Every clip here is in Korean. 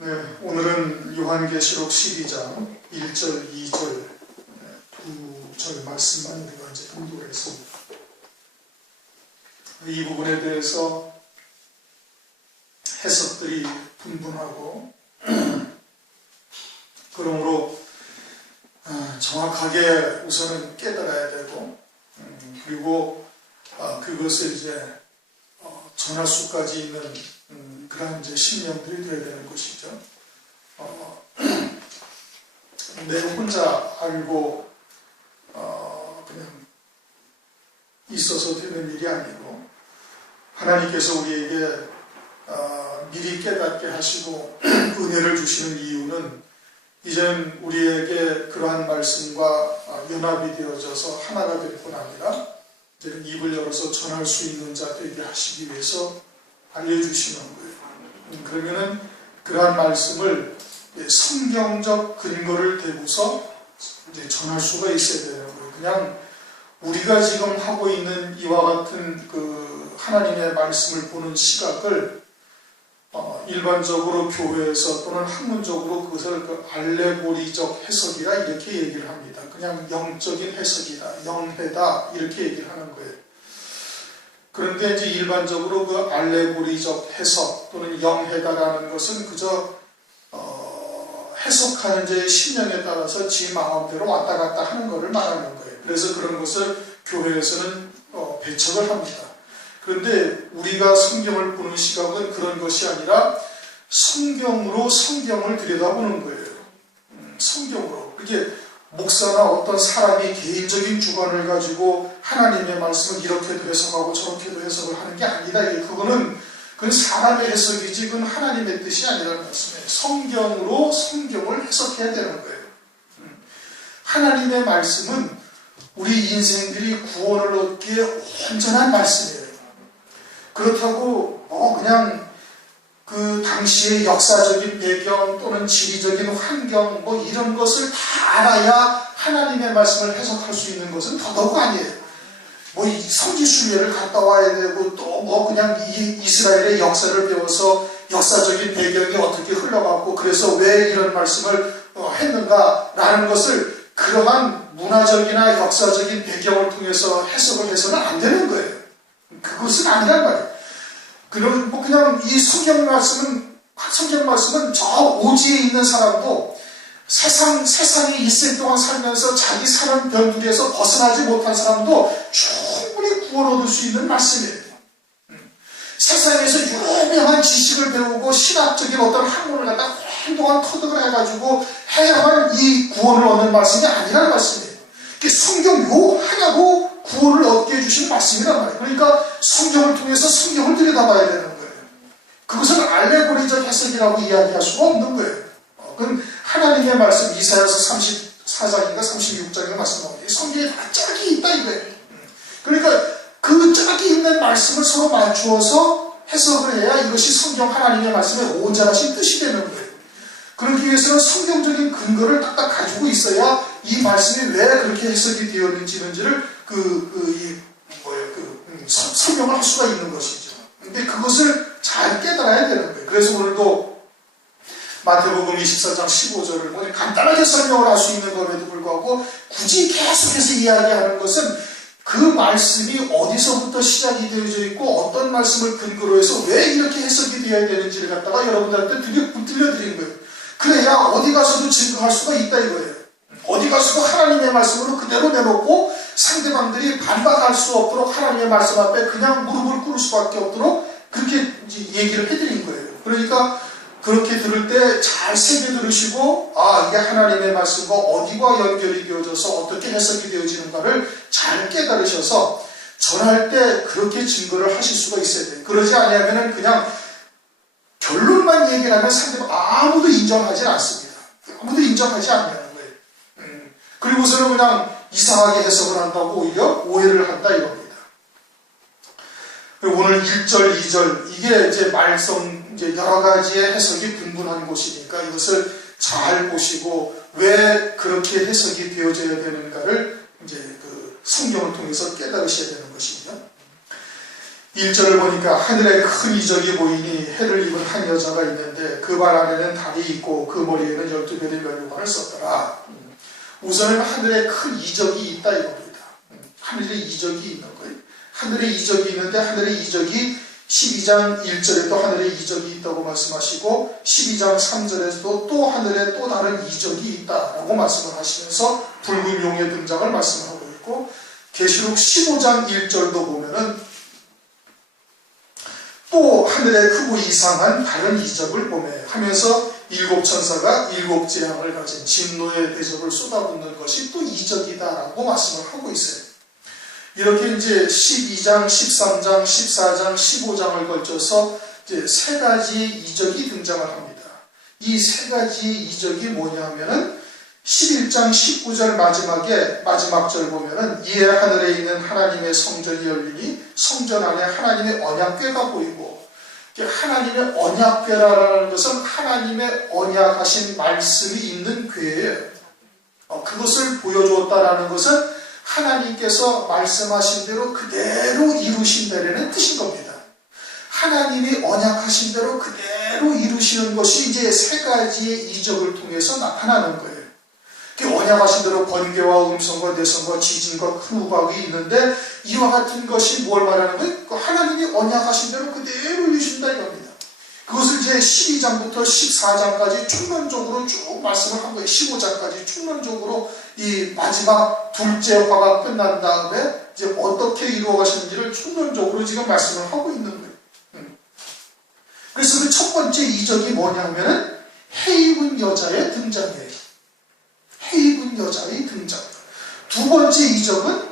네, 오늘은 요한계시록 12장 1절, 2절 두 절 말씀만 우리가 이제 공부했습니다. 이 부분에 대해서 해석들이 분분하고 그러므로 정확하게 우선은 깨달아야 되고 그리고 그것을 이제 전할 수까지 있는 그런 이제 신령들이 되어야 되는 것이죠. 내 혼자 알고 그냥 있어서 되는 일이 아니고 하나님께서 우리에게 미리 깨닫게 하시고 은혜를 주시는 이유는 이젠 우리에게 그러한 말씀과 연합이 되어져서 하나가 될 뿐 아니라 이제 입을 열어서 전할 수 있는 자 되게 하시기 위해서 알려주시는 거예요. 그러면은 그러한 말씀을 성경적 근거를 대고서 이제 전할 수가 있어야 되는 거예요. 그냥 우리가 지금 하고 있는 이와 같은 그 하나님의 말씀을 보는 시각을 일반적으로 교회에서 또는 학문적으로 그것을 그 알레고리적 해석이라 이렇게 얘기를 합니다. 그냥 영적인 해석이다, 영해다 이렇게 얘기를 하는 거예요. 그런데 이제 일반적으로 그 알레고리적 해석 또는 영해다라는 것은 그저 해석하는 자의 심령에 따라서 지 마음대로 왔다 갔다 하는 것을 말하는 거예요. 그래서 그런 것을 교회에서는 배척을 합니다. 그런데 우리가 성경을 보는 시각은 그런 것이 아니라 성경으로 성경을 들여다보는 거예요. 성경으로. 그게 목사나 어떤 사람이 개인적인 주관을 가지고 하나님의 말씀을 이렇게도 해석하고 저렇게도 해석을 하는 게 아니다. 그건 사람의 해석이지 그건 하나님의 뜻이 아니라는 말씀이에요. 성경으로 성경을 해석해야 되는 거예요. 하나님의 말씀은 우리 인생들이 구원을 얻기에 온전한 말씀이에요. 그렇다고 그냥 그 당시의 역사적인 배경 또는 지리적인 환경 이런 것을 다 알아야 하나님의 말씀을 해석할 수 있는 것은 더더욱 아니에요. 성지순례를 갔다 와야 되고 또 그냥 이스라엘의 역사를 배워서 역사적인 배경이 어떻게 흘러갔고 그래서 왜 이런 말씀을 했는가라는 것을 그러한 문화적이나 역사적인 배경을 통해서 해석을 해서는 안 되는 거예요. 그것은 아니란 말이에요. 그냥 이 성경 말씀은 저 오지에 있는 사람도 세상에 있을 동안 살면서 자기 사는 변두리에서 벗어나지 못한 사람도 충분히 구원 얻을 수 있는 말씀이에요. 세상에서 유명한 지식을 배우고 신학적인 어떤 학문을 갖다 한동안 터득을 해가지고 해야만 이 구원을 얻는 말씀이 아니라는 말씀이에요. 성경 요 하나로 구원을 얻게 해주신 말씀이란 말이에요. 그러니까 성경을 통해서 성경을 들여다봐야 되는 거예요. 그것을 알레고리적 해석이라고 이야기할 수가 없는 거예요. 그건 하나님의 말씀 이사야서 34장인가 36장에 말씀합니다. 성경에 다 짝이 있다 이거예요. 그러니까 그 짝이 있는 말씀을 서로 맞추어서 해석을 해야 이것이 성경 하나님의 말씀의 온전하신 뜻이 되는 거예요. 그러기 위해서는 성경적인 근거를 딱딱 가지고 있어야 이 말씀이 왜 그렇게 해석이 되었는지를 설명을 할 수가 있는 것이죠. 근데 그것을 잘 깨달아야 되는 거예요. 그래서 오늘도 마태복음 24장 15절을 간단하게 설명을 할 수 있는 것에도 불구하고 굳이 계속해서 이야기하는 것은 그 말씀이 어디서부터 시작이 되어져 있고 어떤 말씀을 근거로 해서 왜 이렇게 해석이 되어야 되는지를 갖다가 여러분들한테 들려드리는 거예요. 그래야 어디 가서도 증거할 수가 있다 이거예요. 어디 가서도 하나님의 말씀으로 그대로 내놓고 상대방들이 반박할 수 없도록 하나님의 말씀 앞에 그냥 무릎을 꿇을 수밖에 없도록 그렇게 얘기를 해드린 거예요. 그러니까 그렇게 들을 때 잘 새겨 들으시고 이게 하나님의 말씀과 어디와 연결이 되어져서 어떻게 해석이 되어지는가를 잘 깨달으셔서 전할 때 그렇게 증거를 하실 수가 있어야 돼요. 그러지 않으면 그냥 결론만 얘기를 하면 상대방 아무도 인정하지 않습니다. 아무도 인정하지 않는 거예요. 그리고서는 그냥 이상하게 해석을 한다고 오히려 오해를 한다 이겁니다. 오늘 1절, 2절 이게 이제 말씀 여러 가지의 해석이 분분한 곳이니까 이것을 잘 보시고 왜 그렇게 해석이 되어져야 되는가를 이제 그 성경을 통해서 깨달으셔야 되는 것이죠. 1절을 보니까 하늘에 큰 이적이 보이니 해를 입은 한 여자가 있는데 그 발 안에는 달이 있고 그 머리에는 12별의 면류관을 썼더라. 우선은 하늘에 큰 이적이 있다 이겁니다. 하늘에 이적이 있는 거예요. 하늘에 이적이 있는데 하늘의 이적이 12장 1절에도 하늘에 이적이 있다고 말씀하시고 12장 3절에서도 또 하늘에 또 다른 이적이 있다라고 말씀을 하시면서 붉은 용의 등장을 말씀하고 있고 계시록 15장 1절도 보면은 또 하늘에 크고 이상한 다른 이적을 보매 하면서 7 천사가 7 재앙을 가진 진노의 대접을 쏟아붓는 것이 또 이적이다라고 말씀을 하고 있어요. 이렇게 이제 12장, 13장, 14장, 15장을 걸쳐서 이제 3가지 이적이 등장을 합니다. 이 3가지 이적이 뭐냐면은 11장 19절 마지막 절 보면은 이에 하늘에 있는 하나님의 성전이 열리니 성전 안에 하나님의 언약궤가 보이고 하나님의 언약궤라는 것은 하나님의 언약하신 말씀이 있는 궤예요. 그것을 보여주었다라는 것은 하나님께서 말씀하신 대로 그대로 이루신다라는 뜻인 겁니다. 하나님이 언약하신 대로 그대로 이루시는 것이 이제 3가지의 이적을 통해서 나타나는 거예요. 언약하신 대로 번개와 음성과 내성과 지진과 큰 우박이 있는데 이와 같은 것이 뭘 말하는 거예요? 하나님이 언약하신 대로 그대로 이루신다 이겁니다. 그것을 이제 12장부터 14장까지 총론적으로 쭉 말씀을 한 거예요. 15장까지 총론적으로 이 마지막 둘째 화가 끝난 다음에 이제 어떻게 이루어 가시는지를 총론적으로 지금 말씀을 하고 있는 거예요. 그래서 그 첫 번째 이적이 뭐냐면은 해 입은 여자의 등장이에요. 해 입은 여자의 등장. 두 번째 이적은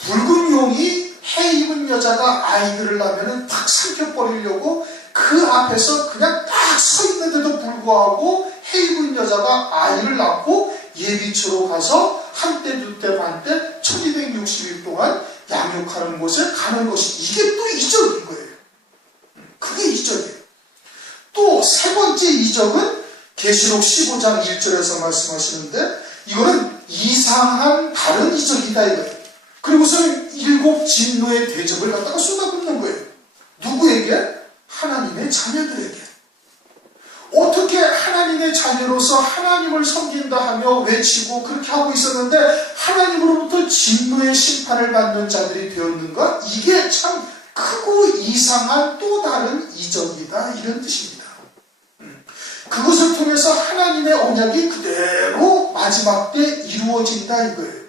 붉은 용이 해 입은 여자가 아이들을 낳으면 탁 삼켜버리려고 그 앞에서 그냥 딱 서 있는데도 불구하고 해 입은 여자가 아이를 낳고 예비처로 가서 한때 두때 반때 1260일 동안 양육하는 곳에 가는 것이 이게 또 이적인 거예요. 그게 이적이에요. 또 세 번째 이적은 계시록 15장 1절에서 말씀하시는데 이거는 이상한 다른 이적이다 이거예요. 그리고서는 7 진노의 대접을 갖다가 쏟아붓는 거예요. 누구에게? 하나님의 자녀들에게. 어떻게 하나님의 자녀로서 하나님을 섬긴다 하며 외치고 그렇게 하고 있었는데 하나님으로부터 진노의 심판을 받는 자들이 되었는가? 이게 참 크고 이상한 또 다른 이적이다 이런 뜻입니다. 그것을 통해서 하나님의 언약이 그대로 마지막 때 이루어진다 이거예요.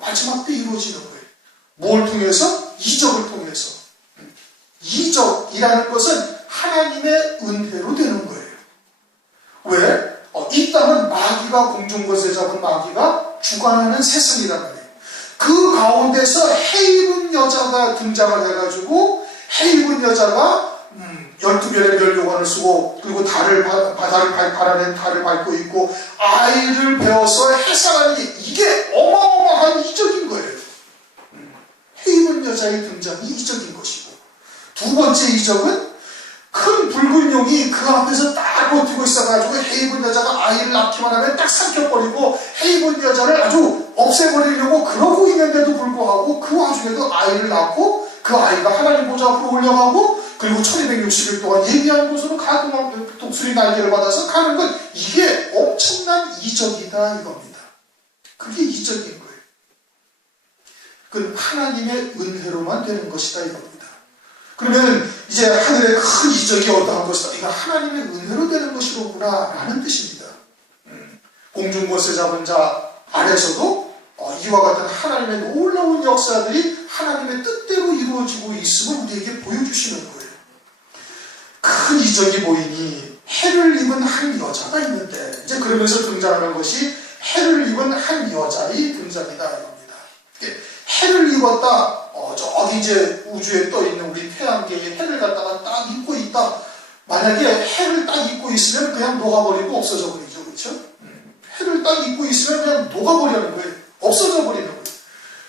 마지막 때 이루어지는 거예요. 뭘 통해서? 이적을 통해서. 이적이라는 것은 하나님의 은혜로 되는 거예요. 왜? 이 땅은 마귀가 공중것에 잡은 마귀가 주관하는 세상이란 말이에요. 그 가운데서 해 입은 여자가 등장을 해가지고 해 입은 여자가 12별의 면류관을 쓰고 그리고 바다를 달을 밟고 있고 아이를 배워서 해상하는 게 이게 어마어마한 이적인 거예요. 해 입은 여자의 등장이 이적인 것이고 두 번째 이적은 큰 붉은 용이 그 앞에서 딱 버티고 있어가지고 해 입은 여자가 아이를 낳기만 하면 딱 삼켜버리고 해 입은 여자를 아주 없애버리려고 그러고 있는데도 불구하고 그 와중에도 아이를 낳고 그 아이가 하나님 보좌 앞으로 올려가고 그리고 1260일 동안 예비한 곳으로 가동한 독수리 날개를 받아서 가는 것 이게 엄청난 이적이다 이겁니다. 그게 이적인 거예요. 그건 하나님의 은혜로만 되는 것이다 이겁니다. 그러면 이제 하늘의 큰 이적이 어떠한 것이다. 이건 하나님의 은혜로 되는 것이로구나 라는 뜻입니다. 공중곳에 잡은 자 아래서도 이와 같은 하나님의 놀라운 역사들이 하나님의 뜻대로 이루어지고 있음을 우리에게 보여주시는 거예요. 큰 이적이 보이니 해를 입은 한 여자가 있는데 이제 그러면서 등장하는 것이 해를 입은 한 여자의 등장이다 이겁니다. 해를 입었다. 저기 이제 우주에 떠 있는 우리 태양계에 해를 갖다가 딱 입고 있다. 만약에 해를 딱 입고 있으면 그냥 녹아버리고 없어져 버리죠, 그렇죠? 해를 딱 입고 있으면 그냥 녹아버리는 거예요. 없어져 버리는 거예요.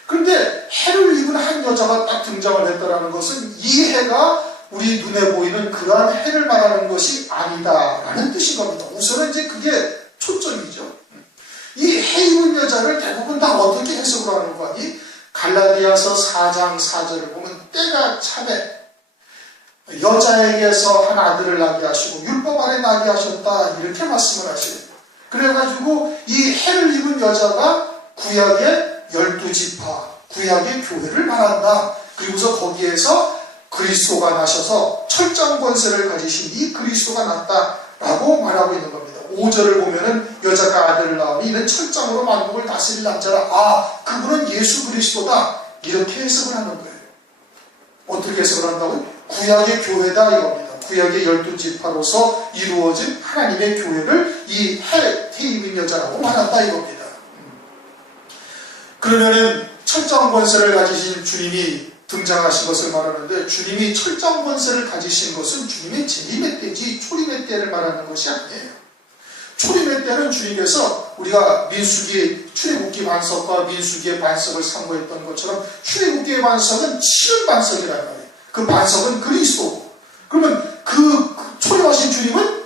그런데 해를 입은 한 여자가 딱 등장을 했다라는 것은 이 해가 우리 눈에 보이는 그러한 해를 말하는 것이 아니다라는 뜻인 겁니다. 우선은 이제 그게 초점이죠. 이 해 입은 여자를 대부분 다 어떻게 해석을 하는 거 아니? 갈라디아서 4장 4절을 보면 때가 차매 여자에게서 한 아들을 낳게 하시고 율법 아래 낳게 하셨다 이렇게 말씀을 하셔요. 그래가지고 이 해를 입은 여자가 구약의 12지파, 구약의 교회를 말한다. 그리고서 거기에서 그리스도가 나셔서 철장 권세를 가지신 이 그리스도가 났다라고 말하고 있는 겁니다. 5절을 보면은 여자가 아들을 낳으니 이는 철장으로 만국을 다스릴 남자라. 아, 그분은 예수 그리스도다. 이렇게 해석을 하는 거예요. 어떻게 해석을 한다고요? 구약의 교회다 이겁니다. 구약의 12지파로서 이루어진 하나님의 교회를 이 해 입은 여자라고 말한다 이겁니다. 그러면은 철장 권세를 가지신 주님이 등장하신 것을 말하는데, 주님이 철장 권세를 가지신 것은 주님의 재림의 때지 초림의 때를 말하는 것이 아니에요. 초림의 때는 주님께서 우리가 민수기 출애굽기 반석과 민수기의 반석을 상고했던 것처럼 출애굽기의 반석은 치는 반석이란 말이에요. 그 반석은 그리스도고, 그러면 그 초림하신 주님은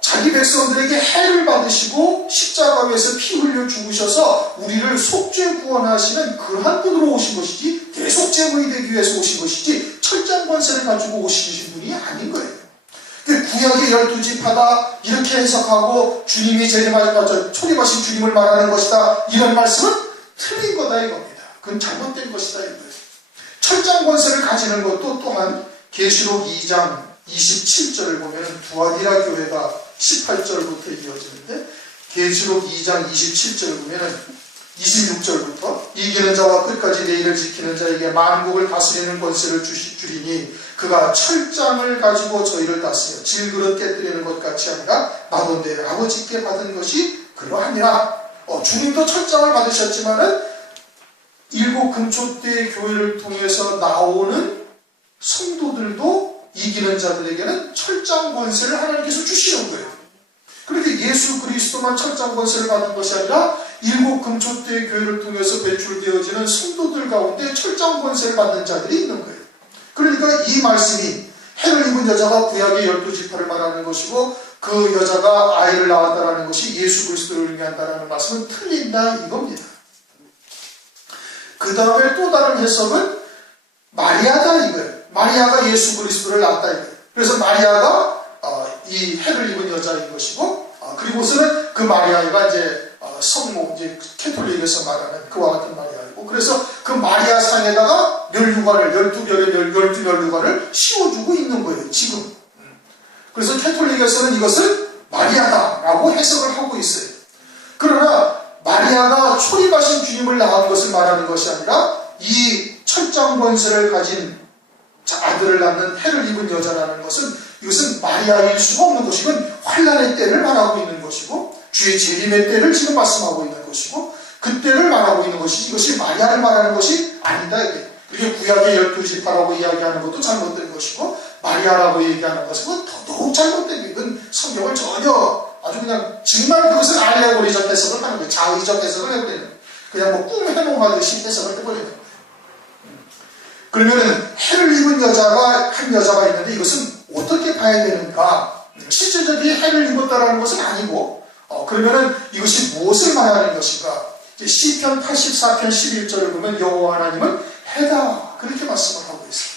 자기 백성들에게 해를 받으시고 십자가 위에서 피 흘려 죽으셔서 우리를 속죄 구원하시는 그러한 분으로 오신 것이지, 계속 제물이 되기 위해서 오신 것이지 철장 권세를 가지고 오신 분이 아닌 거예요. 구약의 12지파다 이렇게 해석하고 주님이 초림하신 주님을 말하는 것이다 이런 말씀은 틀린 거다 이겁니다. 그건 잘못된 것이다 이거예요. 철장 권세를 가지는 것도 또한 계시록 2장 27절을 보면 두아디라 교회가 18절부터 이어지는데, 계시록 2장 27절을 보면 26절부터 이기는 자와 끝까지 내 일을 지키는 자에게 만국을 다스리는 권세를 주리니 그가 철장을 가지고 저희를 다스려 질그릇 깨뜨리는 것 같이 아니라 나도 내 아버지께 받은 것이 그러하니라. 주님도 철장을 받으셨지만은 일곱 금초대의 교회를 통해서 나오는 성도들도 이기는 자들에게는 철장 권세를 하나님께서 주시는 거예요. 그렇게 예수 그리스도만 철장 권세를 받은 것이 아니라 일곱 금초대의 교회를 통해서 배출되어지는 성도들 가운데 철장 권세를 받는 자들이 있는 거예요. 그러니까 이 말씀이 해를 입은 여자가 구약의 12지파를 말하는 것이고 그 여자가 아이를 낳았다라는 것이 예수 그리스도를 의미한다라는 말씀은 틀린다 이겁니다. 그 다음에 또 다른 해석은 마리아다 이거예요. 마리아가 예수 그리스도를 낳았다 이거예요. 그래서 마리아가 이 해를 입은 여자인 것이고, 그리고서는 그 마리아가 이제 성모, 이제 캐톨릭에서 말하는 그와 같은 마리아이고, 그래서 그 마리아 상에다가 멸류관을 12멸류관을 씌워주고 있는 거예요 지금. 그래서 캐톨릭에서는 이것을 마리아다라고 해석을 하고 있어요. 그러나 마리아가 초림하신 주님을 낳은 것을 말하는 것이 아니라 이 철장 권세를 가진 아들을 낳는 해를 입은 여자라는 것은, 이것은 마리아일 수가 없는 것이건 환란의 때를 말하고 있는 것이고 주의 재림의 때를 지금 말씀하고 있는 것이고 그때를 말하고 있는 것이지, 이것이 마리아를 말하는 것이 아니다. 이게 구약의 12지파라고 이야기하는 것도 잘못된 것이고 마리아라고 얘기하는 것은 더더욱 잘못된 게, 이건 성경을 전혀 아주 그냥 정말 그것을 알레고리적 해석을 하는 거예요. 자의적 해석을 해버리는, 그냥 뭐 꿈 해몽하듯이 해석을 해버리는 거예요. 그러면은 해를 입은 여자가 한 여자가 있는데 이것은 어떻게 봐야 되는가? 실제적인 해를 입었다라는 것은 아니고, 그러면은 이것이 무엇을 말하는 것인가? 시편 84편 11절을 보면 여호와 하나님은 해다 그렇게 말씀을 하고 있어요.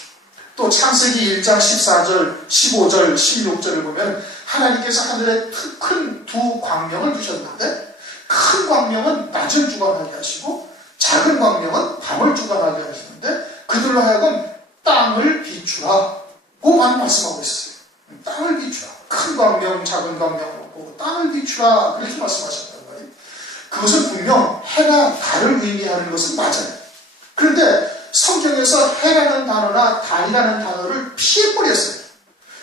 또 창세기 1장 14절, 15절, 16절을 보면 하나님께서 하늘에 큰 두 광명을 두셨는데 큰 광명은 낮을 주관하게 하시고 작은 광명은 밤을 주관하게 하시는데 그들로 하여금 땅을 비추라고 많이 말씀하고 있어요. 땅을 비추라. 큰 광명, 작은 광명을 보고 땅을 비추라 그렇게 말씀하셨단 말이에요. 그것은 분명 해나 달을 의미하는 것은 맞아요. 그런데 성경에서 해라는 단어나 달이라는 단어를 피해버렸어요.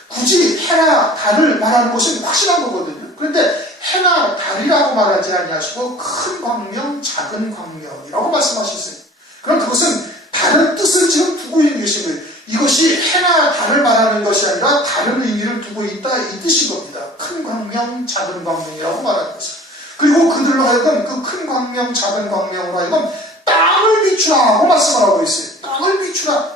굳이 해나 달을 말하는 것은 확실한 거거든요. 그런데 해나 달이라고 말하지 아니하시고 큰 광명, 작은 광명이라고 말씀하셨어요. 그럼 그것은 다른 뜻을 지금 두고 있는 것이고요. 이것이 해나 달을 말하는 것이 아니라 다른 의미를 두고 있다 이 뜻인 겁니다. 큰 광명, 작은 광명이라고 말하는 것은. 그리고 그들로 하여금 그 큰 광명, 작은 광명으로 하여금 땅을 비추라고 말씀을 하고 있어요. 땅을 비추라.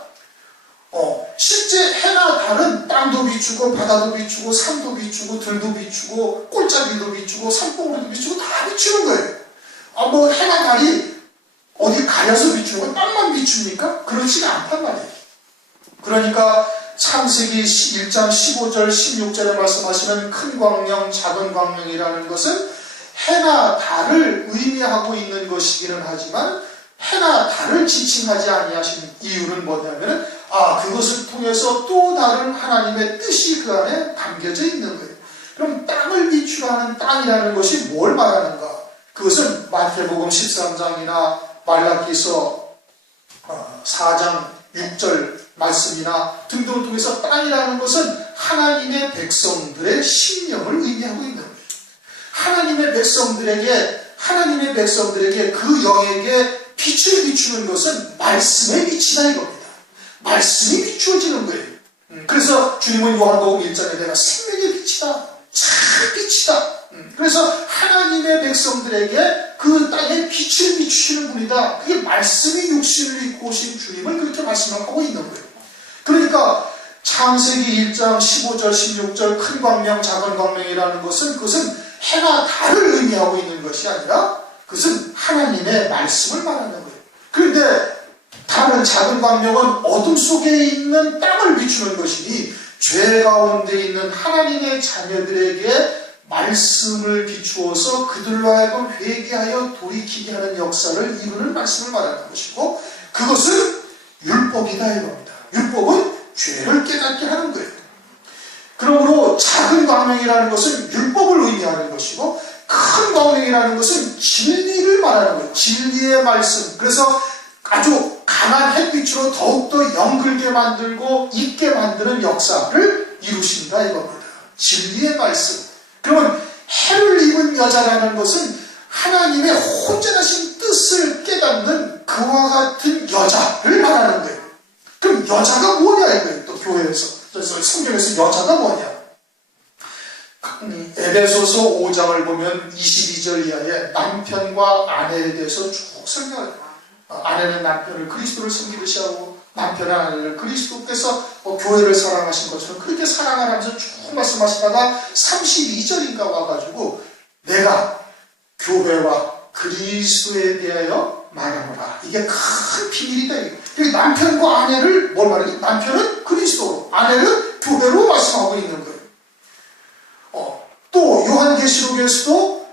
실제 해나 달은 땅도 비추고 바다도 비추고 산도 비추고 들도 비추고 꼴짜기도 비추고 산봉우리도 비추고 다 비추는 거예요. 뭐 해나 달이 어디 가려서 비추는 거 땅만 비춥니까? 그렇지가 않단 말이에요. 그러니까 창세기 1장 15절 16절에 말씀하시는 큰 광명 작은 광명이라는 것은 해나 달을 의미하고 있는 것이기는 하지만 해나 달을 지칭하지 아니하신 이유는 뭐냐면 그것을 통해서 또 다른 하나님의 뜻이 그 안에 담겨져 있는 거예요. 그럼 땅을 비추라는 땅이라는 것이 뭘 말하는가? 그것은 마태복음 13장이나 말라기서 4장 6절 말씀이나 등등을 통해서 땅이라는 것은 하나님의 백성들의 심령을 의미하고 있는 거예요. 하나님의 백성들에게 그 영에게 빛을 비추는 것은 말씀의 빛이다 이겁니다. 말씀이 비추어지는 거예요. 그래서 주님은 요한복음 1장에 내가 생명의 빛이다. 참 빛이다. 그래서 하나님의 백성들에게 그 땅에 빛을 비추시는 분이다. 그게 말씀이 육신을 입고 오신 주님을 그렇게 말씀하고 있는 거예요. 그러니까 창세기 1장 15절 16절 큰 광명 작은 광명이라는 것은 그것은 해나 달을 의미하고 있는 것이 아니라 그것은 하나님의 말씀을 말하는 거예요. 그런데 다른 작은 광명은 어둠 속에 있는 땅을 비추는 것이니 죄 가운데 있는 하나님의 자녀들에게 말씀을 비추어서 그들로 하여금 회개하여 돌이키게 하는 역사를 이루는 말씀을 말하는 것이고 그것은 율법이다 이겁니다. 율법은 죄를 깨닫게 하는 거예요. 그러므로 작은 광명이라는 것은 율법을 의미하는 것이고 큰 광명이라는 것은 진리를 말하는 거예요. 진리의 말씀. 그래서 아주 강한 햇빛으로 더욱더 영글게 만들고 있게 만드는 역사를 이루신다 이겁니다. 진리의 말씀. 그러면 해를 입은 여자라는 것은 하나님의 혼전하신 뜻을 깨닫는 그와 같은 여자를 말하는 거예요. 그럼 여자가 뭐냐 이거예요. 또 교회에서. 그래서 성경에서 여자가 뭐냐. 에베소서 5장을 보면 22절 이하에 남편과 아내에 대해서 쭉 설명해요. 아내는 남편을 그리스도를 섬기듯이 하고 남편은 아내를 그리스도께서 교회를 사랑하신 것처럼 그렇게 사랑하면서 쭉 말씀하시다가 32절인가 와가지고 내가 교회와 그리스도에 대하여 말하노라. 이게 큰 비밀이다. 이게 남편과 아내를 뭘 말하니? 남편은 그리스도로, 아내는 교회로 말씀하고 있는 거예요. 또 요한계시록에서도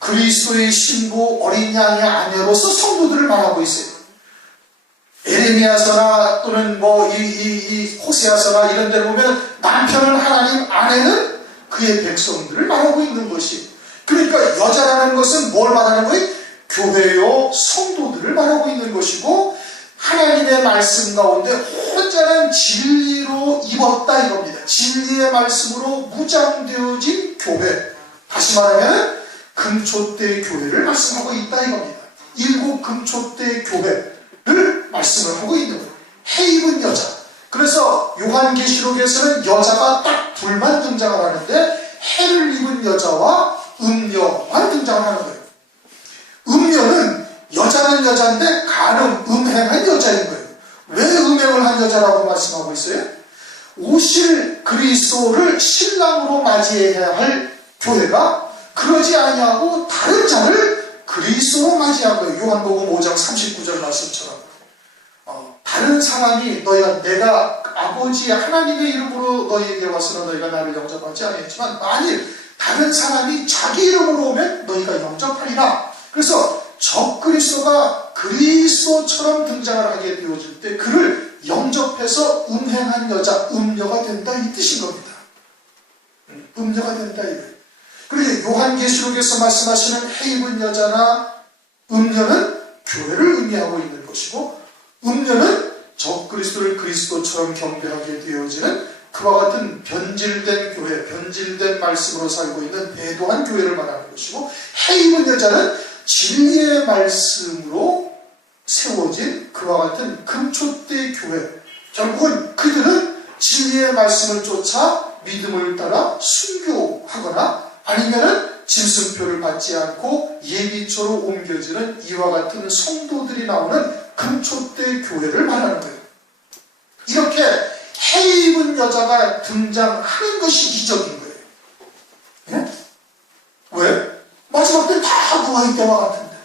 그리스도의 신부 어린 양의 아내로서 성도들을 말하고 있어요. 에레미야서나 또는 호세아서나 이런 데를 보면 남편은 하나님, 아내는 그의 백성들을 말하고 있는 것이. 그러니까 여자라는 것은 뭘 말하는 거예요? 교회요 성도들을 말하고 있는 것이고 하나님의 말씀 가운데 혼전한 진리로 입었다 이겁니다. 진리의 말씀으로 무장되어진 교회. 다시 말하면 금초대 교회를 말씀하고 있다 이겁니다. 일곱 금초대 교회를 말씀을 하고 있는 거예요. 해 입은 여자. 그래서 요한계시록에서는 여자가 딱 둘만 등장을 하는데 해를 입은 여자와 음녀만 등장을 하는 거예요. 음녀는 여자는 여자인데 가늠, 음행한 여자인 거예요. 왜 음행을 한 여자라고 말씀하고 있어요? 오실 그리스도를 신랑으로 맞이해야 할 교회가 그러지 아니하고 다른 자를 그리스도로 맞이한 거예요. 요한복음 5장 39절 말씀처럼 다른 사람이 내가 아버지 하나님의 이름으로 너희에게 왔으나 너희가 나를 영접하지 아니했지만 만일 다른 사람이 자기 이름으로 오면 너희가 영접하리라. 그래서 적그리스도가 그리스도처럼 등장을 하게 되어질 때 그를 영접해서 음행한 여자, 음녀가 된다 이 뜻인 겁니다. 음녀가 된다 이거예요. 그리고 요한계시록에서 말씀하시는 해 입은 여자나 음녀는 교회를 의미하고 있는 것이고 음녀는 적그리스도를 그리스도처럼 경배하게 되어지는 그와 같은 변질된 교회, 변질된 말씀으로 살고 있는 배도한 교회를 말하는 것이고 해 입은 여자는 진리의 말씀으로 세워진 그와 같은 금초대 교회. 결국은 그들은 진리의 말씀을 쫓아 믿음을 따라 순교하거나 아니면은 짐승표를 받지 않고 예비초로 옮겨지는 이와 같은 성도들이 나오는 금초대 교회를 말하는 거예요. 이렇게 해 입은 여자가 등장하는 것이 이적인 거예요. 예? 왜? 마지막 때는 다 노아의 때와 같은데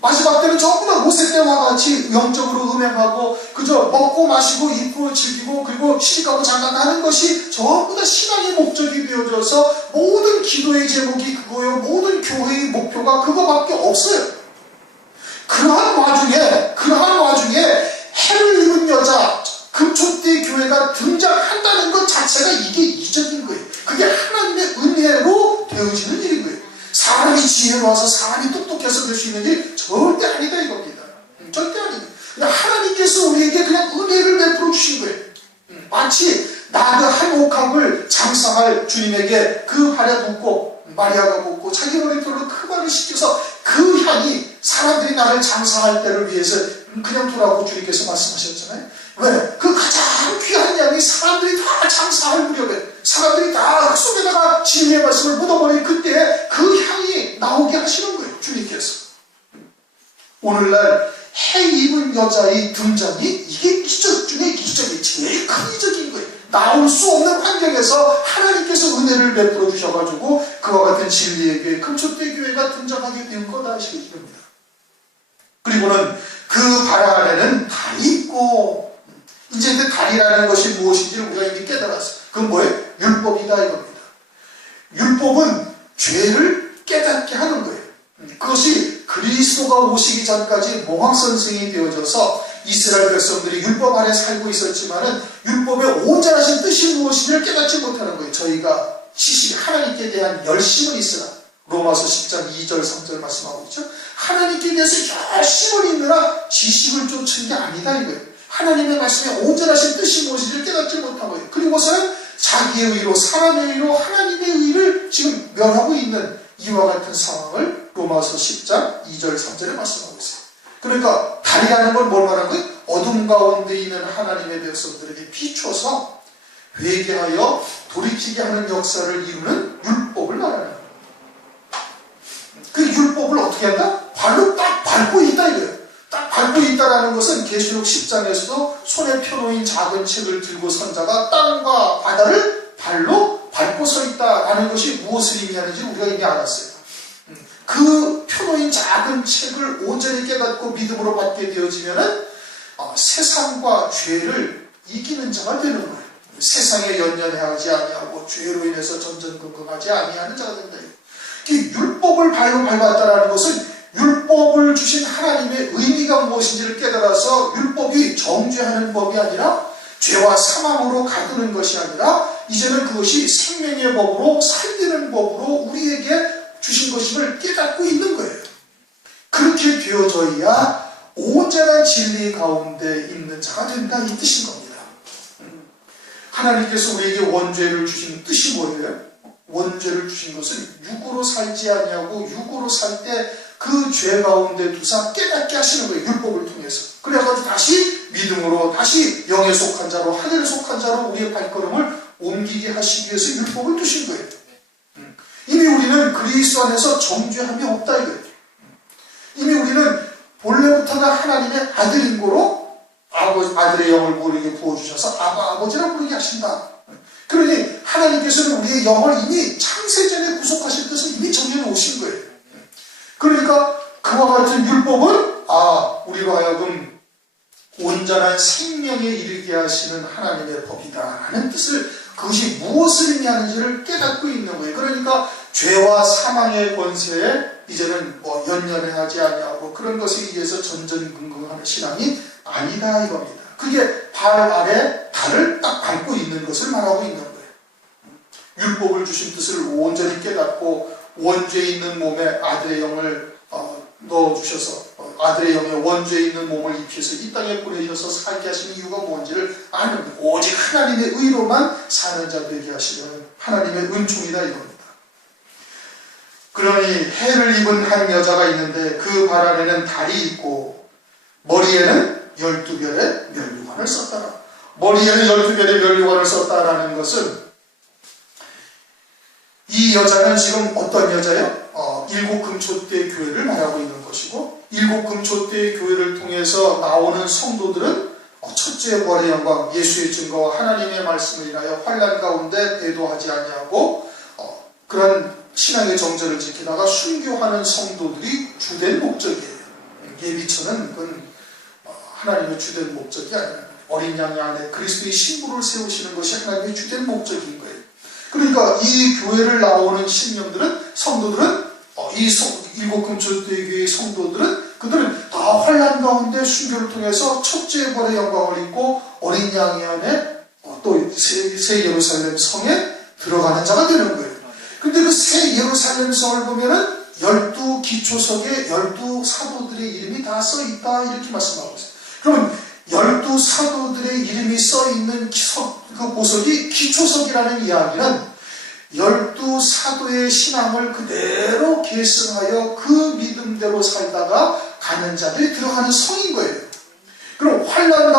마지막 때는 전부 다 모세 때와 같이 영적으로 음행하고 그저 먹고 마시고 입고 즐기고 그리고 시집가고 장가가는 것이 전부 다 신앙의 목적이 되어져서 모든 기도의 제목이 그거요, 모든 교회의 목표가 그거밖에 없어요. 그러한 와중에 해를 입은 여자 금초대 교회가 등장한다는 것 자체가 이게 이적인 거예요. 그게 하나님의 은혜로 되어지는 일인 거예요. 사람이 지혜로워서 사람이 똑똑해서 될 수 있는 일이 절대 아니다 이겁니다. 절대 아닙니다. 하나님께서 우리에게 그냥 은혜를 베풀어 주신 거예요. 마치 나그 한 옥합을 장사할 주님에게 그 발에 붓고 마리아가 붓고 자기 머리털로 그 발을 씻겨서 그 향이 사람들이 나를 장사할 때를 위해서 그냥 두라고 주님께서 말씀하셨잖아요. 왜? 그 가장 귀한 향이 사람들이 다 장사할 무렵에 사람들이 다 흙속에다가 진리의 말씀을 묻어버린 그때에 그 향이 나오게 하시는 거예요. 주님께서. 오늘날 해 입은 여자의 등장이 이게 기적 중에 기적이 제일 큰 이적인 거예요. 나올 수 없는 환경에서 하나님께서 은혜를 베풀어 주셔가지고 그와 같은 진리의 교회, 금초대 교회가 등장하게 된 거다 하시는 겁니다. 그리고는 그 발 아래는 달이 있고, 이제 그 달이라는 것이 무엇인지를 우리가 이미 깨달았어요. 그건 뭐예요? 율법이다 이겁니다. 율법은 죄를 깨닫게 하는 거예요. 그것이 그리스도가 오시기 전까지 모황선생이 되어져서 이스라엘 백성들이 율법 아래 살고 있었지만은 율법의 온전하신 뜻이 무엇인지를 깨닫지 못하는 거예요. 저희가 하나님께 대한 열심은 있으나 로마서 10장 2절 3절 말씀하고 있죠. 하나님께 대해서 열심을 있느라 지식을 쫓은 게 아니다 이거예요. 하나님의 말씀에 온전하신 뜻이 무엇인지를 깨닫지 못한 거예요. 그리고서는 자기의 의로 사람의 의로 하나님의 의를 지금 멸하고 있는 이와 같은 상황을 로마서 10장 2절 3절에 말씀하고 있어요. 그러니까 달이라는 건 뭘 말하는 거예요? 어둠 가운데 있는 하나님의 백성들에게 비춰서 회개하여 돌이키게 하는 역사를 이루는 율법을 말하는 거예요. 그 율법을 어떻게 한다? 발로 딱 밟고 있다 이거예요. 딱 밟고 있다라는 것은 계시록 10장에서도 손에 펴놓인 작은 책을 들고 선 자가 땅과 바다를 발로 밟고 서 있다라는 것이 무엇을 의미하는지 우리가 이미 알았어요. 그 펴놓인 작은 책을 온전히 깨닫고 믿음으로 받게 되어지면은 세상과 죄를 이기는 자가 되는 거예요. 세상에 연연하지 아니하고 죄로 인해서 전전긍긍하지 아니하는 자가 된다. 이 율법을 발로 밟았다라는 것은 율법을 주신 하나님의 의미가 무엇인지를 깨달아서 율법이 정죄하는 법이 아니라 죄와 사망으로 가두는 것이 아니라 이제는 그것이 생명의 법으로 살리는 법으로 우리에게 주신 것임을 깨닫고 있는 거예요. 그렇게 되어져야 온전한 진리 가운데 있는 자가 된다 이 뜻인 겁니다. 하나님께서 우리에게 원죄를 주신 뜻이 뭐예요? 원죄를 주신 것은 육으로 살지 아니하고 육으로 살 때 그 죄 가운데 두사 깨닫게 하시는 거예요. 율법을 통해서. 그래가지고 다시 믿음으로 다시 영에 속한 자로 하늘에 속한 자로 우리의 발걸음을 옮기게 하시기 위해서 율법을 두신 거예요. 이미 우리는 그리스도 안에서 정죄함이 없다 이거예요. 이미 우리는 본래부터가 하나님의 아들인 거로 아들의 영을 우리에게 부어주셔서 아버지라 부르게 하신다. 그러니 하나님께서는 우리의 영을 이미 창세전에 구속하실 뜻을 이미 정해 놓으신 거예요. 그러니까 그와 같은 율법은 우리로 하여금 온전한 생명에 이르게 하시는 하나님의 법이다라는 뜻을 그것이 무엇을 의미하는지를 깨닫고 있는 거예요. 그러니까 죄와 사망의 권세에 이제는 연연하지 아니하고 그런 것에 의해서 전전긍긍하는 신앙이 아니다 이겁니다. 그게 발 아래 달을 딱 밟고 있는 것을 말하고 있는 거예요. 율법을 주신 뜻을 온전히 깨닫고 원죄 있는 몸에 아들의 영을 넣어주셔서 아들의 영에 원죄 있는 몸을 입혀서 이 땅에 보내셔서 살게 하시는 이유가 뭔지를 아는 거예요. 오직 하나님의 의로만 사는 자 되게 하시는 하나님의 은총이다 이겁니다. 그러니 해를 입은 한 여자가 있는데 그 발 아래는 달이 있고 머리에는 12별의 면류관을 썼다라. 머리에는 12별의 면류관을 썼다라는 것은 이 여자는 지금 어떤 여자예요? 일곱 금초대 교회를 말하고 있는 것이고 일곱 금초대 교회를 통해서 나오는 성도들은 첫째 부활의 영광 예수의 증거와 하나님의 말씀을 인하여 환난 가운데 배도하지 아니하고 그런 신앙의 정절을 지키다가 순교하는 성도들이 주된 목적이에요. 예비처는 그건 하나님의 주된 목적이 아니라 어린 양의 안에 그리스도의 신부를 세우시는 것이 하나님의 주된 목적인 거예요. 그러니까 이 교회를 나오는 신령들은, 성도들은, 이 일곱 금초대교회의 성도들은, 그들은 다 환난 가운데 순교를 통해서 첫째 벌의 영광을 입고 어린 양의 안에 또 새 예루살렘 성에 들어가는 자가 되는 거예요. 근데 그 새 예루살렘 성을 보면은 12 기초석에 12 사도들의 이름이 다 써 있다, 이렇게 말씀하고 있어요. 그러면 12 사도들의 이름이 써 있는 그 보석이 기초석이라는 이야기는 12 사도의 신앙을 그대로 계승하여 그 믿음대로 살다가 가는 자들이 들어가는 성인 거예요. 그럼 환난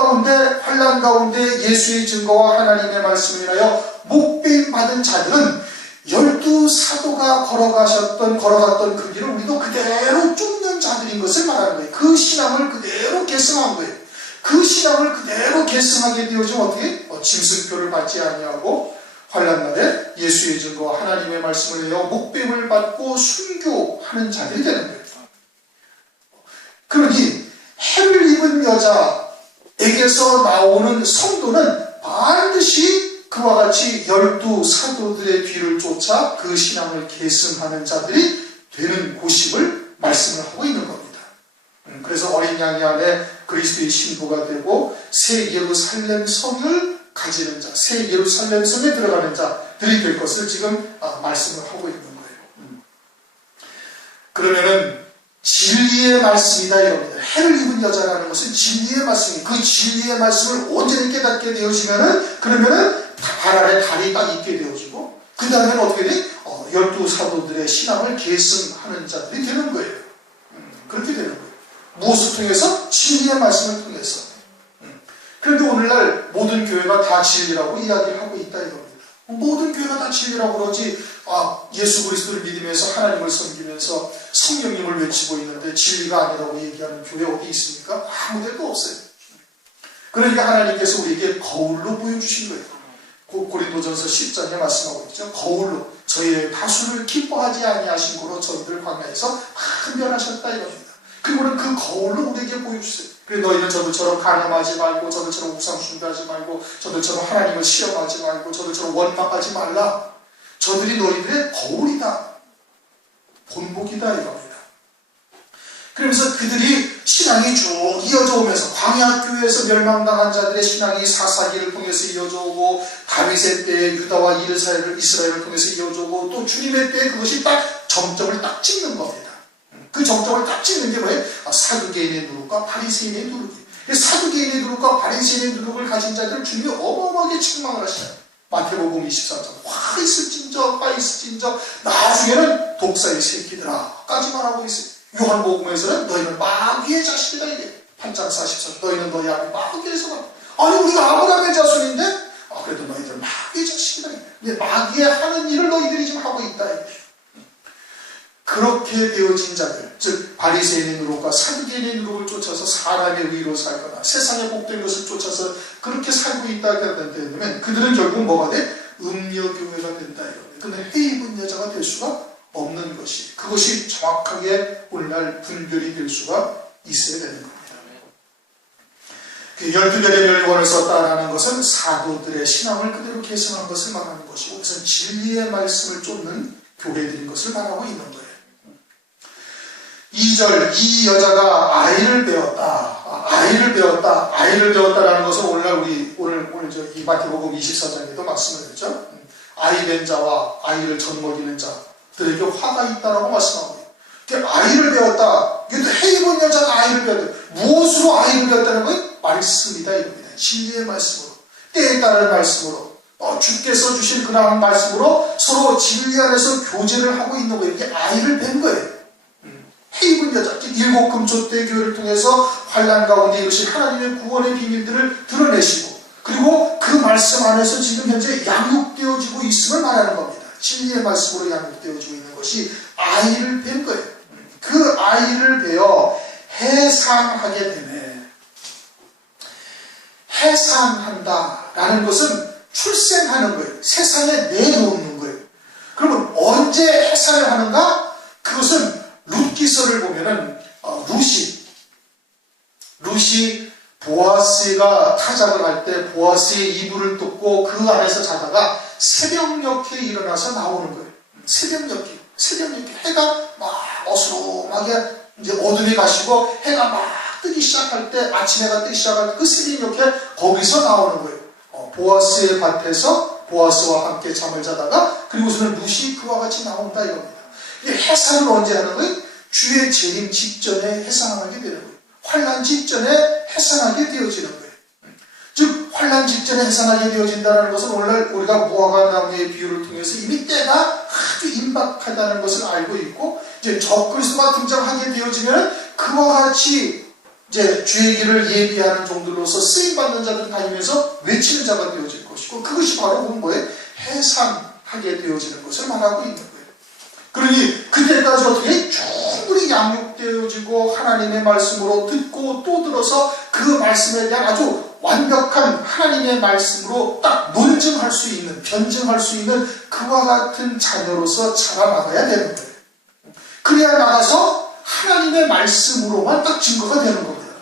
가운데 예수의 증거와 하나님의 말씀을 인하여 목배임 받은 자들은 12 사도가 걸어갔던 그 길을 우리도 그대로 쫓는 자들인 것을 말하는 거예요. 그 신앙을 그대로 계승한 거예요. 그 신앙을 그대로 계승하게 되어지면 어떻게? 짐승표를 받지 아니하고 환난날에 예수의 증거와 하나님의 말씀을 내어 목배임을 받고 순교하는 자들이 되는 거예요. 그러니 해를 입은 여자에게서 나오는 성도는 반드시 그와 같이 12 사도들의 뒤를 쫓아 그 신앙을 계승하는 자들이 되는 곳임을 말씀을 하고 있는 겁니다. 그래서 어린 양의 안에 그리스도의 신부가 되고 새 예루살렘 성을 가지는 자, 새 예루살렘 성에 들어가는 자들이 될 것을 지금 말씀을 하고 있는 거예요. 그러면은 진리의 말씀이다 이겁니다. 해를 입은 여자라는 것은 진리의 말씀이에요. 그 진리의 말씀을 온전히 깨닫게 되어지면은, 그러면은 발 아래 달이 딱 있게 되어지고, 그 다음에는 어떻게 돼? 12 사도들의 신앙을 계승하는 자들이 되는 거예요. 그렇게 되는 거예요. 무엇을 통해서? 진리의 말씀을 통해서. 그런데 오늘날 모든 교회가 다 진리라고 이야기를 하고 있다 이겁니다. 모든 교회가 다 진리라고 그러지, 예수 그리스도를 믿으면서 하나님을 섬기면서 성령님을 외치고 있는데 진리가 아니라고 얘기하는 교회 어디 있습니까? 아무 데도 없어요. 그러니까 하나님께서 우리에게 거울로 보여주신 거예요. 고린도전서 10장에 말씀하고 있죠. 거울로 저희의 다수를 기뻐하지 아니하신 고로 저희들 광야에서 판별하셨다 이겁니다. 그리고는 그 거울로 우리에게 보여주세요. 그래 너희는 저들처럼 간음하지 말고, 저들처럼 우상 숭배하지 말고, 저들처럼 하나님을 시험하지 말고, 저들처럼 원망하지 말라. 저들이 너희들의 거울이다, 본보기다 이겁니다. 그러면서 그들이 신앙이 쭉 이어져 오면서 광야교회에서 멸망당한 자들의 신앙이 사사기를 통해서 이어져 오고, 다윗의 때에 유다와 이스라엘을 통해서 이어져 오고, 또 주님의 때에 그것이 딱 정점을 딱 찍는 겁니다. 그 정점을 딱 찍는 게 뭐예요? 사두개인의 누룩과 바리새인의 누룩이에요. 사두개인의 누룩과 바리새인의 누룩을 가진 자들을 주님이 어마어마하게 책망을 하시나요? 마태복음 24장 화 있을진저 나중에는 독사의 새끼들아 까지 말하고 있어요. 요한복음에서는 너희는 마귀의 자식이다 이게 8장 44절 너희는 너희 아비 마귀에서 아니 우리가 아브라함의 자손인데 그래도 너희들 마귀의 자식이다. 근데 마귀의 하는 일을 너희들이 지금 하고 있다 이게. 그렇게 되어진 자들, 즉 바리새인의 누룩과 사두개인의 누룩을 쫓아서 사람의 의로 살거나 세상에 복된 것을 쫓아서 그렇게 살고 있다 한다면 그들은 결국 뭐가 돼? 음녀교회가 된다 이겁니다. 근데 해 입은 여자가 될 수가 없는 것이, 그것이 정확하게 오늘날 분별이 될 수가 있어야 되는 겁니다. 그 12별의 멸관을 썼다라는 것은 사도들의 신앙을 그대로 계승한 것을 말하는 것이고, 그것은 진리의 말씀을 쫓는 교회들인 것을 말하고 있는 거예요. 2절, 이 여자가 아이를 배웠다라는 것은 오늘 이 마태복음 24장에도 말씀을 했죠. 아이 된 자와 아이를 젖먹이는 자들에게 화가 있다라고 말씀하고 있어요. 아이를 배웠다. 이것도 해 입은 여자가 아이를 배웠다. 무엇으로 아이를 배웠다는 거예요? 말씀이다 이겁니다. 진리의 말씀으로, 때에 따른 말씀으로, 주께서 주신 그러한 말씀으로 서로 진리 안에서 교제를 하고 있는 거예요. 이게 아이를 뵌 거예요. 해 입은 여자, 일곱 금초대 교회를 통해서 환난 가운데 이것이 하나님의 구원의 비밀들을 드러내시고, 그리고 그 말씀 안에서 지금 현재 양육되어지고 있음을 말하는 겁니다. 진리의 말씀으로 양육되어지고 있는 것이 아이를 뵌 거예요. 그 아이를 베어 해산하게 되네. 해산한다라는 것은 출생하는 거예요. 세상에 내놓는 거예요. 그러면 언제 해산을 하는가? 그것은 룻기서를 보면은 룻이 보아스가 타작을 할 때 보아스의 이불을 뜯고 그 안에서 자다가 새벽녘에 일어나서 나오는 거예요. 새벽녘에 해가 막 어스름하게 이제 어둠이 가시고 해가 막 뜨기 시작할 때, 아침 해가 뜨기 시작할 때 그 새벽녘에 거기서 나오는 거예요. 보아스의 밭에서 보아스와 함께 잠을 자다가 그리고서는 룻이 그와 같이 나온다 이겁니다. 이 해산을 언제 하는 거예요? 주의 재림 직전에 해산하게 되는 거예요. 환난 직전에 해산하게 되어지는 거예요. 즉 환난 직전에 해산하게 되어진다는 것은 오늘 우리가 무화과 나무의 비유를 통해서 이미 때가 아주 임박하다는 것을 알고 있고, 이제 적그리스도가 등장하게 되어지면 그와 같이 이제 주의 길을 예비하는 종들로서 쓰임받는 자들이 다니면서 외치는 자가 되어질 것이고, 그것이 바로 뭐예요? 해산하게 되어지는 것을 말하고 있는 거예요. 그러니 그때까지 어떻게 충분히 양육되어지고 하나님의 말씀으로 듣고 또 들어서 그 말씀에 대한 아주 완벽한 하나님의 말씀으로 딱 논증할 수 있는, 변증할 수 있는 그와 같은 자녀로서 자라나가야 되는 거예요. 그래야 나가서 하나님의 말씀으로만 딱 증거가 되는 겁니다.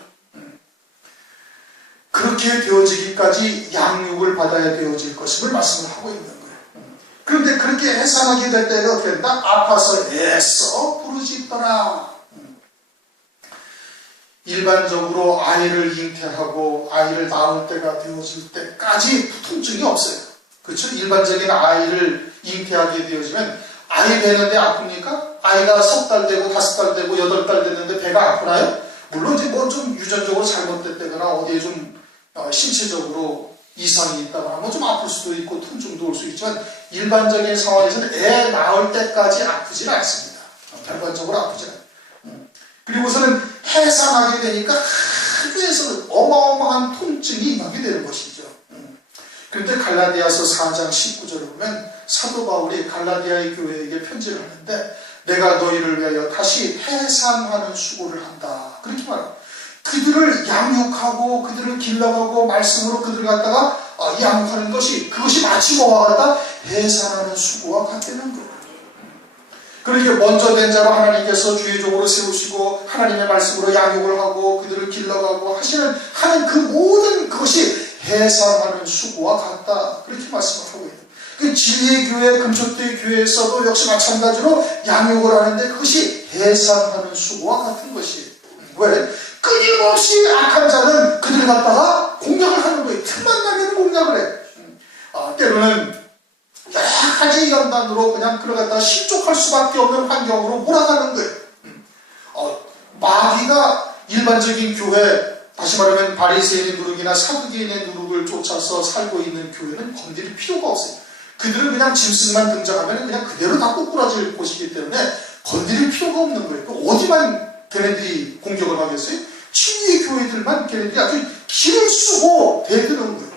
그렇게 되어지기까지 양육을 받아야 되어질 것임을 말씀을 하고 있는 거예요. 그런데 그렇게 해산하게 될 때가 어떻게 된다? 아파서 애써 부르짖더라. 일반적으로 아이를 잉태하고 아이를 낳을 때가 되어질 때까지 통증이 없어요. 그렇죠? 일반적인 아이를 잉태하게 되어지면 아이 배는데 아픕니까? 아이가 3달 되고 5달 되고 8달 됐는데 배가 아프나요? 물론 이제 뭐 좀 유전적으로 잘못됐다거나 어디에 좀 신체적으로 이상이 있다거나 뭐 좀 아플 수도 있고 통증도 올 수 있지만 일반적인 상황에서는 애 낳을 때까지 아프진 않습니다. 결과적으로 아프진 않아요. 그리고서는 해산하게 되니까 하루에서 어마어마한 통증이 임하게 되는 것이죠. 그런데 갈라디아서 4장 19절을 보면 사도 바울이 갈라디아의 교회에게 편지를 하는데 내가 너희를 위하여 다시 해산하는 수고를 한다. 그렇게 말합니다. 그들을 양육하고 그들을 길러가고 말씀으로 그들을 갖다가 양육하는 것이 그것이 마치 뭐와 같다? 해산하는 수고와 같다는 거예요. 그러니까 먼저 된 자로 하나님께서 주의종으로 세우시고 하나님의 말씀으로 양육을 하고 그들을 길러가고 하는 그 모든 그것이 해산하는 수고와 같다. 그렇게 말씀을 하고 있는. 그 진리의 교회, 금초대의 교회에서도 역시 마찬가지로 양육을 하는데 그것이 해산하는 수고와 같은 것이에요. 왜? 끊임없이 악한 자는 그들을 갖다가 공격을 하는 거예요. 틈만 나면 공격을 해. 때로는 여러 가지 연단으로 그냥 그를 갖다가 실족할 수밖에 없는 환경으로 몰아가는 거예요. 마귀가 일반적인 교회, 다시 말하면 바리새인의 누룩이나 사두개인의 누룩을 쫓아서 살고 있는 교회는 건드릴 필요가 없어요. 그들은 그냥 짐승만 등장하면 그냥 그대로 다 꼬꾸라질 곳이기 때문에 건드릴 필요가 없는 거예요. 어디만 걔네들이 공격을 하겠어요? 진리의 교회들만 걔네들이 아주 길을 쓰고 대드는 거예요.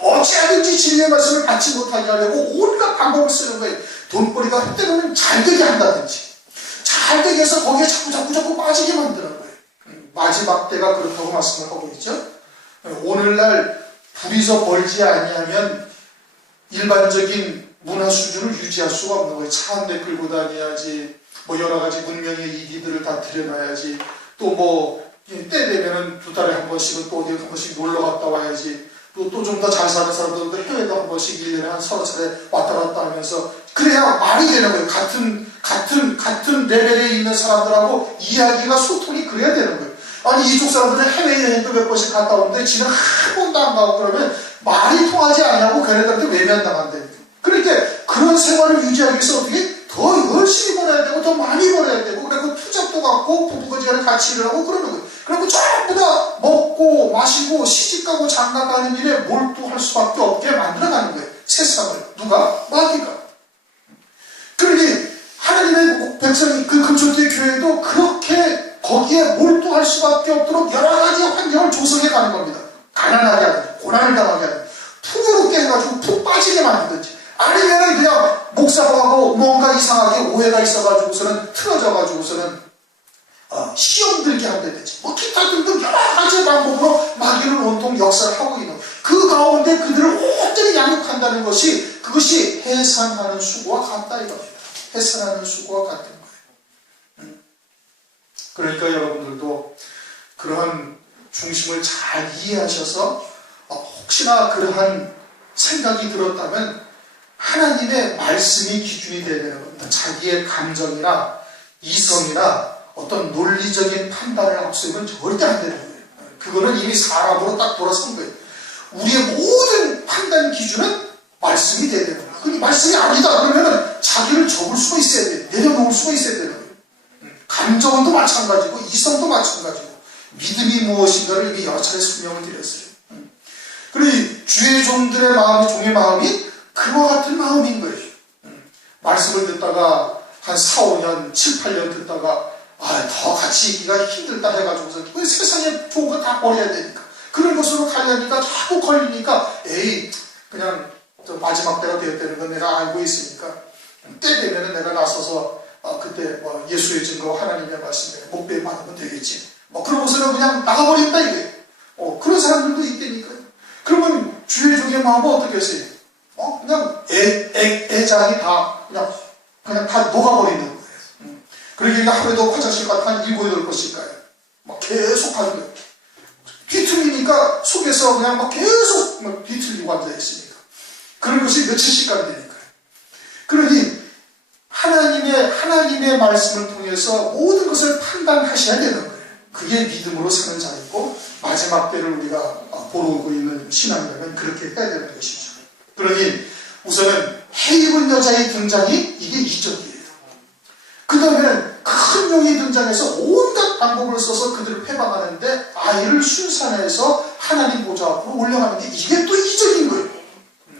어찌하든지 진리의 말씀을 받지 못하게 하려고 온갖 방법을 쓰는 거예요. 돈벌이가 때로는 잘되게 한다든지 잘되게 해서 거기에 자꾸 빠지게 만드는 거예요. 마지막 때가 그렇다고 말씀을 하고 있죠. 오늘날 둘이서 벌지 아니하면 일반적인 문화 수준을 유지할 수가 없는 거예요. 차 한 대 끌고 다녀야지, 뭐 여러 가지 문명의 이기들을 다 들여놔야지, 또 뭐 때 되면은 2달에 한 번씩은 또 어디 한 번씩 놀러 갔다 와야지, 또 좀 더 잘 사는 사람들도 해외도 한 번씩 1년에 한 서너 차례 왔다 갔다 하면서 그래야 말이 되는 거예요. 같은 레벨에 있는 사람들하고 이야기가 소통이 그래야 되는 거예요. 아니 이쪽 사람들은 해외여행도 몇 번씩 갔다 오는데 지는 한 번도 안 가고 그러면 말이 통하지 않냐고 걔네들한테 외면당한다니까. 그러니까 그런 생활을 유지하기 위해서 어떻게 더 열심히 벌어야 되고 더 많이 벌어야 되고 그리고 투잡도 갖고 부부간에 같이 일을 하고 그러는 거예요. 그리고 전부 다 먹고 마시고 시집가고 장가가는 일에 몰두할 수밖에 없게 만들어가는 거예요. 세상을. 누가? 마귀가. 그러니 하나님의 백성이 그 금초대 교회도 그렇게 거기에 몰두할 수밖에 없도록 여러 가지 환경을 조성해 가는 겁니다. 가난하게 하든 고난을 당하게 하든 풍요롭게 해가지고 푹 빠지게 만들든지 아니면은 그냥 목사하고 뭔가 이상하게 오해가 있어가지고서는 틀어져가지고서는 시험 들게 한다든지 뭐 기타 등등 여러 가지 방법으로 마귀를 온통 역사를 하고 있는 그 가운데 그들을 온전히 양육한다는 것이 그것이 해산하는 수고와 같다 이겁니다. 해산하는 수고와 같은 거예요. 그러니까 여러분들도 그러한 중심을 잘 이해하셔서 혹시나 그러한 생각이 들었다면 하나님의 말씀이 기준이 되야 되는 겁니다. 자기의 감정이나 이성이나 어떤 논리적인 판단을 앞세우면 절대 안 되는 거예요. 그거는 이미 사람으로 딱 돌아선 거예요. 우리의 모든 판단 기준은 말씀이 돼야 되는 거예요. 그 말씀이 아니다 그러면 자기를 접을 수가 있어야 돼요. 내려놓을 수가 있어야 되는 거예요. 감정도 마찬가지고 이성도 마찬가지고 믿음이 무엇인가를 이미 여러 차례 설명을 드렸어요. 그리고 주의 종들의 마음이 종의 마음이 그와 같은 마음인 거예요. 말씀을 듣다가 한 4, 5년, 7, 8년 듣다가 더 같이 있기가 힘들다 해가지고서 왜 세상에 좋은 거 다 버려야 되니까 그런 것으로 가려니까 자꾸 걸리니까 그냥 마지막 때가 되었다는 건 내가 알고 있으니까 때 되면은 내가 나서서 그때 예수의 증거 하나님의 말씀에 목배에 받으면 되겠지 그러고서는 그냥 나가버린다 이거예요. 그런 사람들도 있다니까요. 그러면 주의 종의 마음은 어떻게 했어요? 그냥 애장이 다 그냥 다 녹아버리는 거예요. 그러니까 하루에도 화장실 갔다 한 7, 8번씩 가요. 계속 가는 거예요. 뒤틀리니까 속에서 그냥 계속 뒤틀리고 앉아있으니까. 그런 것이 며칠씩 간다니까요. 그러니 하나님의 말씀을 통해서 모든 것을 판단하셔야 되는 거예요. 그게 믿음으로 사는 자이고 마지막 때를 우리가 보러 오고 있는 신앙이라면 그렇게 해야 되는 것이죠. 그러니 우선은 해 입은 여자의 등장이 이게 이적이에요. 그 다음에는 큰 용이 등장해서 온갖 방법을 써서 그들을 패방하는데 아이를 순산해서 하나님 보좌 앞으로 올려가는 게 이게 또 이적인 거예요.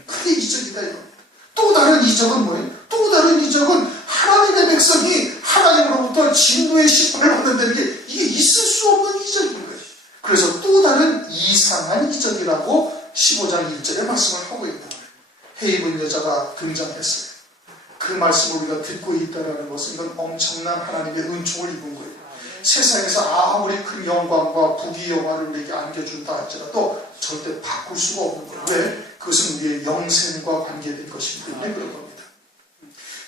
그게 이적이다 이겁니다. 또 다른 이적은 뭐예요? 또 다른 이적은 하나님의 백성이 하나님으로부터 진노의 심판을 받는다는 게 이게 있을 수 없는 이적인 거예요. 그래서 또 다른 이상한 이적이라고 15장 1절에 말씀을 하고 있는 거예요. 해 입은 여자가 등장했어요. 그 말씀을 우리가 듣고 있다는 것은 이건 엄청난 하나님의 은총을 입은 거예요. 세상에서 아무리 큰 영광과 부귀 영화를 우리에게 안겨준다 할지라도 절대 바꿀 수가 없는 거예요. 왜? 그것은 우리의 영생과 관계된 것이기 때문에 그런 겁니다.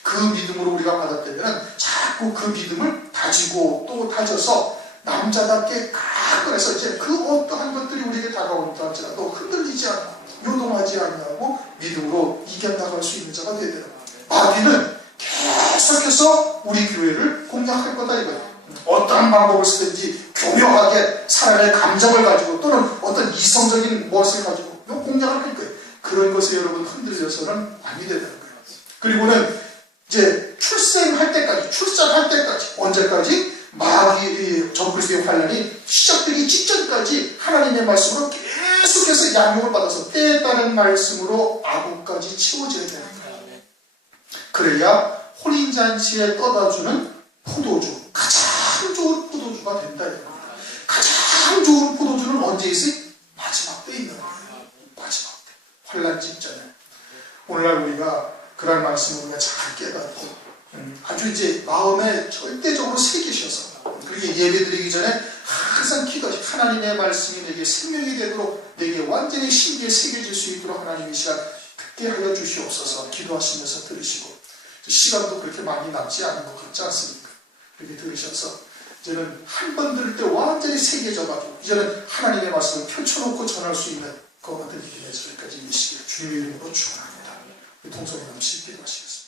그 믿음으로 우리가 받았다면 자꾸 그 믿음을 다지고 또 다져서 남자답게 가끔해서 이제 그 어떠한 것들이 우리에게 다가온다 할지라도 흔들리지 않고 요동하지 않냐고 믿음으로 이겨나갈 수 있는 자가 되어야 되는 거예요. 마귀는 계속해서 우리 교회를 공략할 거다 이거예요. 어떠한 방법을 쓰든지 교묘하게 사람의 감정을 가지고 또는 어떤 이성적인 무엇을 가지고 공략을 할 거예요. 그런 것에 여러분 흔들려서는 아니 되는 거예요. 그리고는 이제 출생할 때까지 언제까지 마귀의 적그리스도의 환란이 시작되기 직전까지 하나님의 말씀으로 계속해서 양육을 받아서 때에 따른 말씀으로 아구까지 채워져야 되는 거예요. 그래야 혼인잔치에 떠다주는 포도주, 가장 좋은 포도주가 된다. 가장 좋은 포도주는 언제 있어요? 마지막 때 있는 거예요. 마지막 때. 환란 직전에. 오늘날 우리가 그런 말씀을 우리가 잘 깨닫고 아주 이제 마음에 절대적으로 새기셔서 그렇게 예배 드리기 전에 항상 기도하시 하나님의 말씀이 내게 생명이 되도록 내게 완전히 심기에 새겨질 수 있도록 하나님 이 시간 듣게 하여 주시옵소서 기도하시면서 들으시고 시간도 그렇게 많이 남지 않은 것 같지 않습니까? 그렇게 들으셔서 이제는 한 번 들을 때 완전히 새겨져가지고 이제는 하나님의 말씀을 펼쳐놓고 전할 수 있는 그것들이 되기까지 이 시기에 주님의 이름으로 축원합니다. 동성애 남씨 기도하시겠습니다.